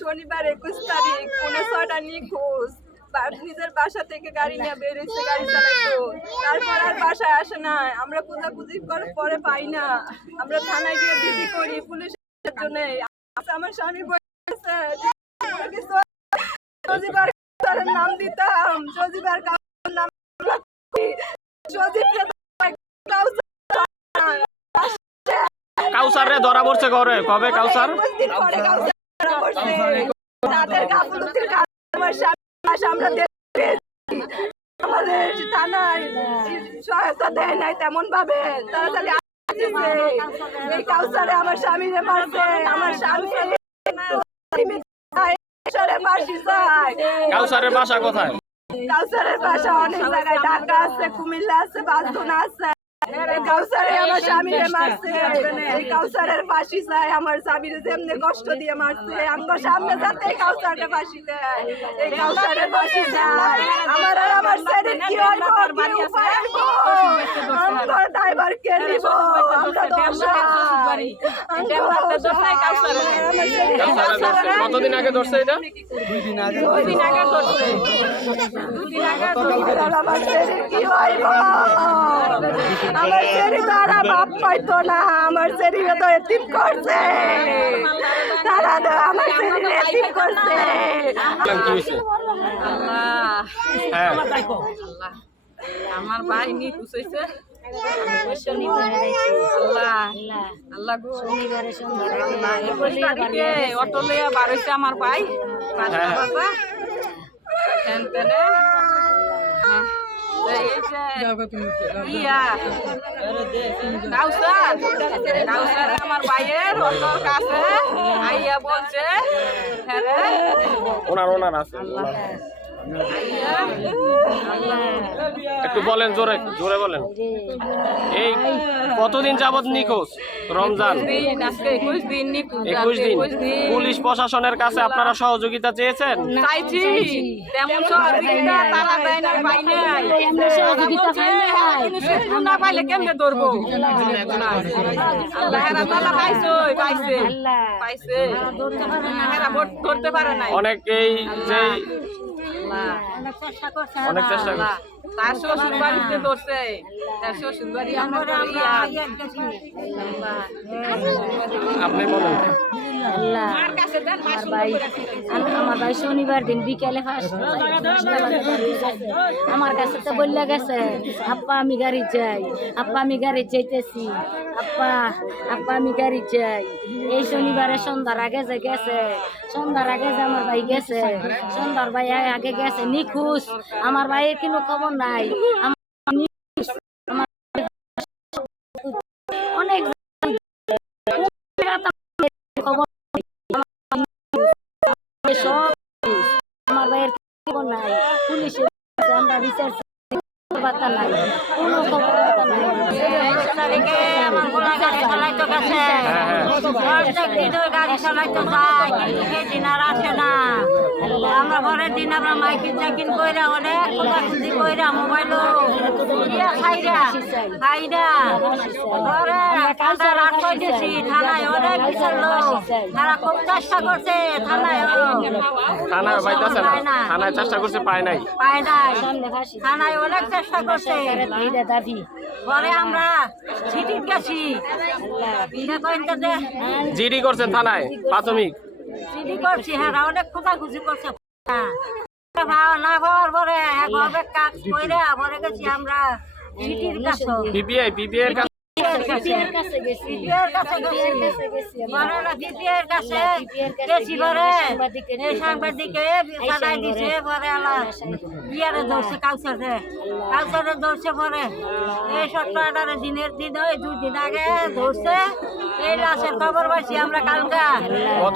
শনিবার একুশ তারিখ পৌনে ছটা নিখোঁজ। নিজের বাসা থেকে গাড়ি নিয়ে বেরিয়েছে গাড়ি চালাইতো তারপর আর বাসায় আসে না আমরা পূজাপুজি করে পরে পাই না। আমরা থানায় গিয়ে দিদি করি পুলিশের জন্য। আমার স্বামী বলেছে সজিবার নাম দিতাম। সজিবার নাম সজীব কাউসার রে ধরা পড়ছে ঘরে। কবে কাউসার ধরা তাদের গাফলতির কারণে আমার আমাদের থানায় সহায়তা দেয় নাই তেমন ভাবে তাড়াতাড়ি এই কাউসারে আমার স্বামীরে মারছে। আমার স্বামী কাউসারের বাসা কোথায়? কাউসারের বাসা অনেক জায়গায় ঢাকা আছে কুমিল্লা আছে বালদুনা আছে। কাউসারে আমার স্বামীরে মারছে। এই কাউসারের ফাঁসি চায় আমার স্বামীরে যেমনি কষ্ট দিয়ে মারছে আমার সামনে যাতে এই কাউসারে ফাঁসি দেয়। এই কাউসারের ফাঁসি চায়। আমার আর আমার ছেলের কি কি। কতদিন আগে ধরছে এটা? আমার ছেলে কি হইব? আমার ছেলে তারা বাপ পাইতো না। আমার ছেলে তো এতিম করছে। তারা তো আমার ছেলে এতিম করছে। আল্লাহ। হ্যাঁ। আমার ভাই নিখোঁজ হয়েছে অটো লইয়া বার আমার ভাই আমার ভাইয়ের অটোর কাছে আইয়া বলছে ওনার ওনার আছে। একটু বলেন জোরে জোরে বলেন। এই কতদিন যাবত নিখোঁজ? রমজান? একুশ দিন। পুলিশ প্রশাসনের কাছে আপনারা সহযোগিতা চেয়েছেন? অনেকেই যে অনেক চেষ্টা করছে তার শ্বশুর বাড়িতে ধরছে। তার শ্বশুর বাড়ি আমার আপনি বলেন। আমার ভাই শনিবার দিন বিকেলে ফার্স্ট আমার কাছে তো বললে গেছে আপা আমি গাড়ি চাই। আপা আমি গাড়ি চাইতেছি। আপা আপা আমি গাড়ি চাই। এই শনিবারে সন্ধ্যার আগে যে গেছে সন্ধ্যার আগে যে আমার ভাই গেছে, সন্ধ্যার ভাই আগে গেছে, নিখুঁজ। আমার ভাইয়ের কোনো খবর নাই। অনেক খবর সব আমার ভাইয়ের খবর নাই পুলিশের কাছে আমরা বিচার বার্তা নাই কোনো কথাবার্তা বার্তা নাই তারিখে আমার ঘোড়া গাড়ি চালাইতে গেছে। প্রত্যেক দিন গাড়ি চালাইতে যায় কিন্তু সেদিন আর আসে না। আমরা পরের দিন আমরা মাইকিং চাইকিং কইরা অনেক খোঁজাখুঁজি কইরা মোবাইলও ইয়ে খাইরা খাইরা। কালচার কইতেছি থানায় অনেক তারা খুব চেষ্টা করছে থানায় থানায় না। থানায় চেষ্টা করছে পায় নাই। পায় নাই। থানায় অনেক চেষ্টা করছে। দাবি আমরা গেছি। জিডি করছেন থানায় প্রাথমিক। সিটি করছি হ্যাঁ অনেক খোঁজাখুঁজি করছে। না হওয়ার পরে একভাবে কাজ করে পরে গেছি আমরা পিপিআই পিপিআই কাছে গেছি। বিপিএর কাছে গেছি। পরে সাংবাদিকে দিছে পরে ইয়ারে ধরছে কাউসারে। কাউসারে ধরছে পরে। এই আঠারো দিনের দিন ওই দুই দিন আগে ধরছে। এই লাশের খবর পাইছি আমরা কালকা।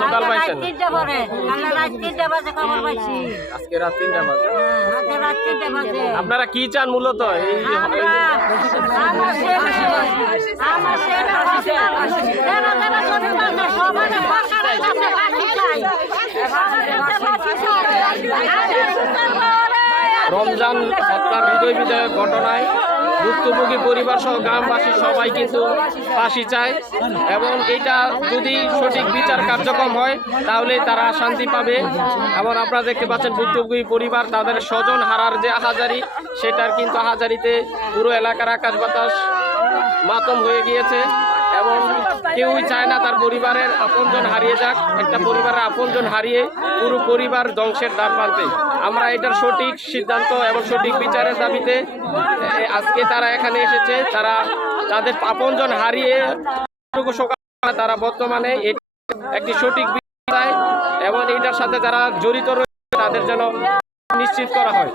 কালকে রাত? তিনটে পরে। কালকে রাত তিনটে বাজে খবর পাইছি। আজকে রাত তিনটা বাজে। আপনারা কি চান মূলত? রমজান হত্যার হৃদয় বিজয়ের ঘটনায় ভুক্তভোগী পরিবার সহ গ্রামবাসী সবাই কিন্তু ফাঁসি চায়। এবং এটা যদি সঠিক বিচার কার্যক্রম হয়, তাহলে তারা শান্তি পাবে। এবং আপনারা দেখতে পাচ্ছেন, ভুক্তভোগী পরিবার, তাদের স্বজন হারার যে হাজারি সেটার কিন্তু হাজারিতে পুরো এলাকার আকাশ বাতাস মাতম হয়ে গিয়েছে। এবং কেউই চায় না তার পরিবারের আপনজন হারিয়ে যাক, একটা পরিবারের আপনজন হারিয়ে পুরো পরিবার ধ্বংসের দ্বার প্রান্তে আমরা এটার সঠিক সিদ্ধান্ত এবং সঠিক বিচারের দাবিতে আজকে তারা এখানে এসেছে, তারা তাদের আপনজন হারিয়ে তারা বর্তমানে একটি সঠিক বিচার এবং এটার সাথে যারা জড়িত রয়েছে তাদের যেন নিশ্চিত করা হয়।